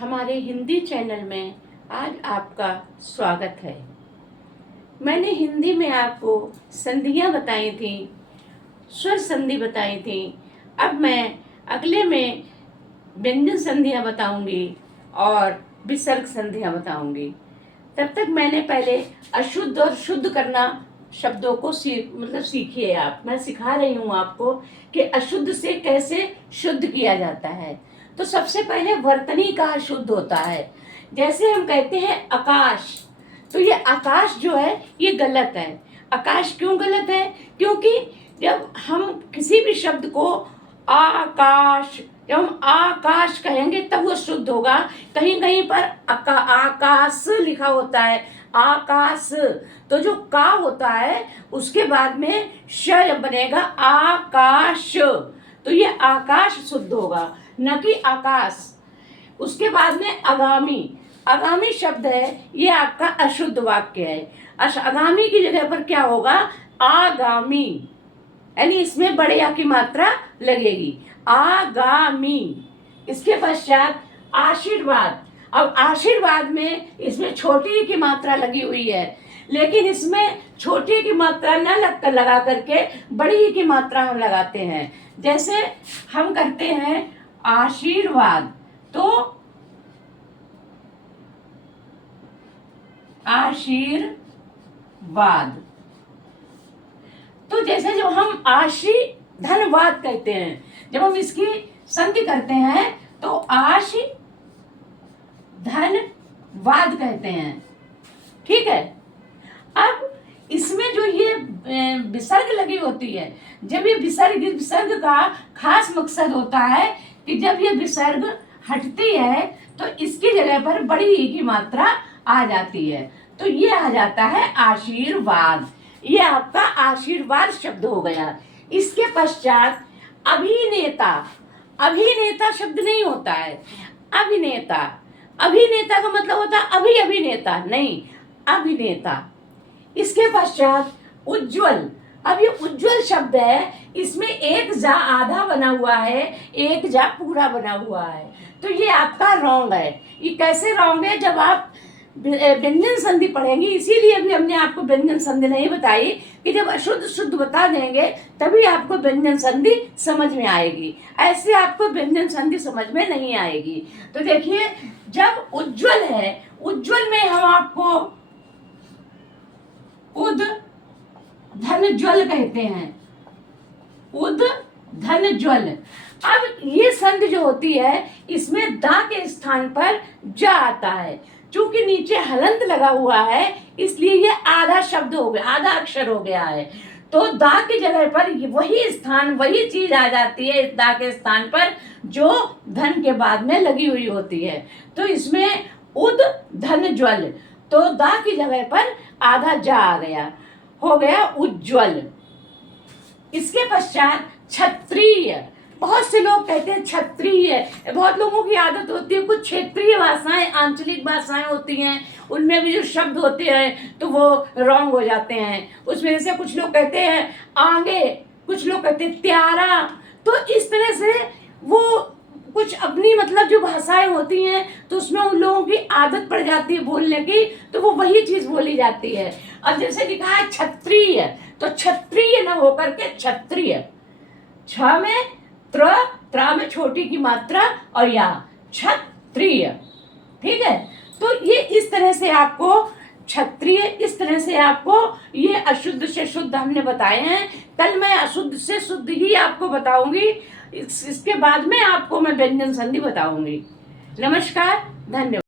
हमारे हिंदी चैनल में आज आपका स्वागत है। मैंने हिंदी में आपको संधियाँ बताई थी, स्वर संधि बताई थी। अब मैं अगले में व्यंजन संधियाँ बताऊंगी और विसर्ग संधियाँ बताऊंगी। तब तक मैंने पहले अशुद्ध और शुद्ध करना शब्दों को सीखिए आप। मैं सिखा रही हूँ आपको कि अशुद्ध से कैसे शुद्ध किया जाता है। तो सबसे पहले वर्तनी का अशुद्ध होता है। जैसे हम कहते हैं आकाश, तो ये आकाश जो है ये गलत है। आकाश क्यों गलत है? क्योंकि जब हम किसी भी शब्द को आकाश, जब हम आकाश कहेंगे तब वो शुद्ध होगा। कहीं कहीं पर आकाश लिखा होता है, आकाश, तो जो का होता है उसके बाद में श बनेगा आकाश, तो ये आकाश शुद्ध होगा, न कि आकाश। उसके बाद में आगामी, आगामी शब्द है, ये आपका अशुद्ध वाक्य है। आगामी की जगह पर क्या होगा? आगामी, यानी इसमें बड़े या की मात्रा लगेगी, आगामी। इसके पश्चात आशीर्वाद। अब आशीर्वाद में इसमें छोटी की मात्रा लगी हुई है, लेकिन इसमें छोटी की मात्रा न लगा करके बड़ी की मात्रा हम लगाते हैं। जैसे हम करते हैं आशीर्वाद, तो आशीर्वाद, तो जैसे जब हम धन्यवाद कहते हैं, जब हम इसकी संधि करते हैं तो धन्यवाद कहते हैं। ठीक है। अब इसमें जो ये विसर्ग लगी होती है, जब ये विसर्ग का खास मकसद होता है कि जब ये विसर्ग हटती है तो इसकी जगह पर बड़ी ई की मात्रा आ जाती है, तो ये आ जाता है आशीर्वाद। ये आपका आशीर्वाद शब्द हो गया। इसके पश्चात अभिनेता। अभिनेता शब्द नहीं होता है, अभिनेता। अभिनेता का मतलब होता है अभिनेता नहीं, अभिनेता। इसके पश्चात उज्ज्वल। अब ये उज्ज्वल शब्द है, इसमें एक जा आधा बना हुआ है, एक जा पूरा बना हुआ है, तो ये आपका रॉन्ग है। ये कैसे रॉन्ग है? जब आप व्यंजन संधि पढ़ेंगे, इसीलिए अभी हमने आपको व्यंजन संधि नहीं बताई कि जब अशुद्ध शुद्ध बता देंगे तभी आपको व्यंजन संधि समझ में आएगी, ऐसे आपको व्यंजन संधि समझ में नहीं आएगी। तो देखिए, जब उज्ज्वल है, उज्ज्वल में हम आपको उद धन ज्वल कहते हैं, उद धन ज्वल। अब ये संधि जो होती है इसमें दा के स्थान पर जा आता है। चूंकि नीचे हलंत लगा हुआ है इसलिए ये आधा शब्द हो गया, आधा अक्षर हो गया है, तो दा की जगह पर वही स्थान, वही चीज आ जाती है इस दा के स्थान पर जो धन के बाद में लगी हुई होती है। तो इसमें उद धन ज्वल, तो दा की जगह पर आधा जा आ गया, हो गया उज्ज्वल। इसके पश्चात क्षत्रिय। बहुत से लोग कहते हैं क्षत्रिय, बहुत लोगों की आदत होती है, कुछ क्षेत्रीय भाषाएं, आंचलिक भाषाएं होती हैं, उनमें भी जो शब्द होते हैं तो वो रॉन्ग हो जाते हैं। उसमें से कुछ लोग कहते हैं आगे, कुछ लोग कहते हैं त्यारा, तो इस तरह से वो कुछ अपनी मतलब जो भाषाएं होती हैं तो उसमें उन लोगों की आदत पड़ जाती है बोलने की, तो वो वही चीज बोली जाती है। अब जैसे लिखा है क्षत्रिय, तो क्षत्रिय न होकर के क्षत्रिय, छ में त्र में छोटी की मात्रा और या क्षत्रिय। ठीक है। तो ये इस तरह से आपको क्षत्रिय, इस तरह से आपको ये अशुद्ध से शुद्ध हमने बताए हैं। कल मैं अशुद्ध से शुद्ध ही आपको बताऊंगी, इसके बाद में आपको मैं व्यंजन संधि बताऊंगी। नमस्कार, धन्यवाद।